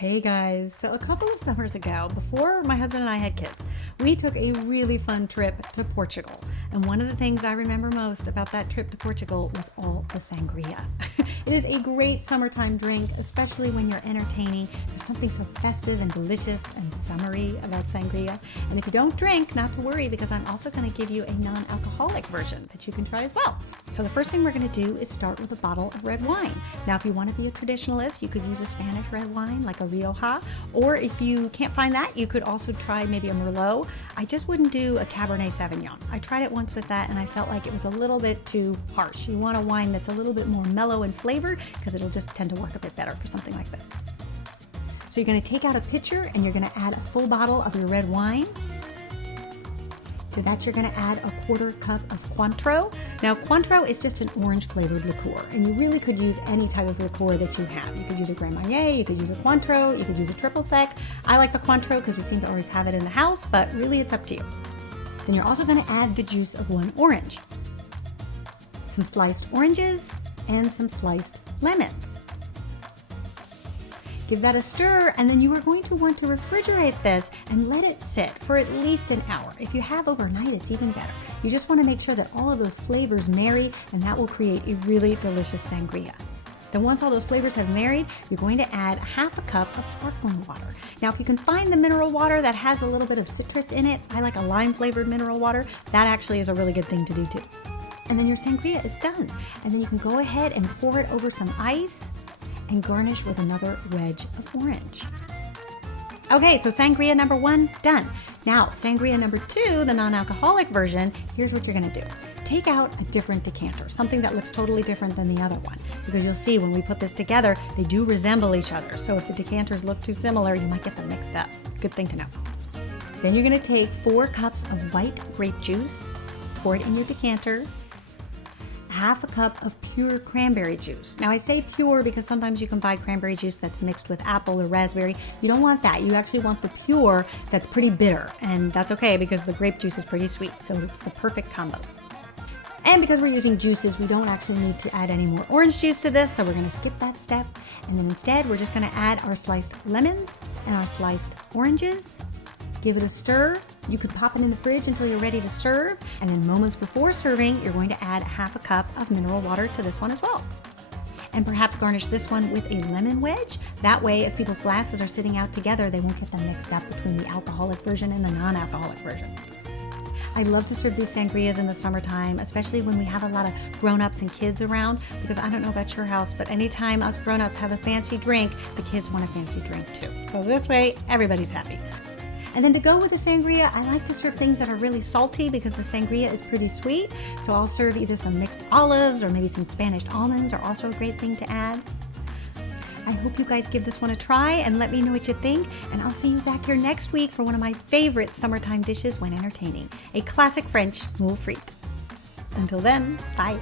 Hey guys, so a couple of summers ago, before my husband and I had kids, we took a really fun trip to Portugal. And one of the things I remember most about that trip to Portugal was all the sangria. It is a great summertime drink, especially when you're entertaining. There's something so festive and delicious and summery about sangria. And if you don't drink, not to worry, because I'm also going to give you a non-alcoholic version that you can try as well. So the first thing we're going to do is start with a bottle of red wine. Now, if you want to be a traditionalist, you could use a Spanish red wine like a Rioja, or if you can't find that, you could also try maybe a Merlot. I just wouldn't do a Cabernet Sauvignon. I tried it once with that and I felt like it was a little bit too harsh. You want a wine that's a little bit more mellow in flavor because it'll just tend to work a bit better for something like this. So you're going to take out a pitcher and you're going to add a full bottle of your red wine. To that, you're going to add a quarter cup of Cointreau. Now, Cointreau is just an orange flavored liqueur, and you really could use any type of liqueur that you have. You could use a Grand Marnier, you could use a Cointreau, you could use a triple sec. I like the Cointreau because we seem to always have it in the house, but really it's up to you. Then you're also going to add the juice of one orange, some sliced oranges, and some sliced lemons. Give that a stir, and then you are going to want to refrigerate this and let it sit for at least an hour. If you have overnight, it's even better. You just want to make sure that all of those flavors marry, and that will create a really delicious sangria. Then once all those flavors have married, you're going to add half a cup of sparkling water. Now, if you can find the mineral water that has a little bit of citrus in it, I like a lime flavored mineral water, that actually is a really good thing to do too. And then your sangria is done. And then you can go ahead and pour it over some ice and garnish with another wedge of orange. Okay, so sangria number 1, done. Now, sangria number 2, the non-alcoholic version, here's what you're gonna do. Take out a different decanter, something that looks totally different than the other one, because you'll see when we put this together, they do resemble each other. So if the decanters look too similar, you might get them mixed up. Good thing to know. Then you're gonna take 4 cups of white grape juice, pour it in your decanter, half a cup of pure cranberry juice. Now I say pure because sometimes you can buy cranberry juice that's mixed with apple or raspberry. You don't want that. You actually want the pure that's pretty bitter, and that's okay because the grape juice is pretty sweet, so it's the perfect combo. And because we're using juices, we don't actually need to add any more orange juice to this, so we're gonna skip that step. And then instead, we're just gonna add our sliced lemons and our sliced oranges. Give it a stir. You could pop it in the fridge until you're ready to serve. And then moments before serving, you're going to add half a cup of mineral water to this one as well. And perhaps garnish this one with a lemon wedge. That way, if people's glasses are sitting out together, they won't get them mixed up between the alcoholic version and the non-alcoholic version. I love to serve these sangrias in the summertime, especially when we have a lot of grown-ups and kids around, because I don't know about your house, but anytime us grown-ups have a fancy drink, the kids want a fancy drink too. So this way, everybody's happy. And then to go with the sangria, I like to serve things that are really salty because the sangria is pretty sweet. So I'll serve either some mixed olives or maybe some Spanish almonds are also a great thing to add. I hope you guys give this one a try and let me know what you think. And I'll see you back here next week for one of my favorite summertime dishes when entertaining, a classic French moule frite. Until then, bye.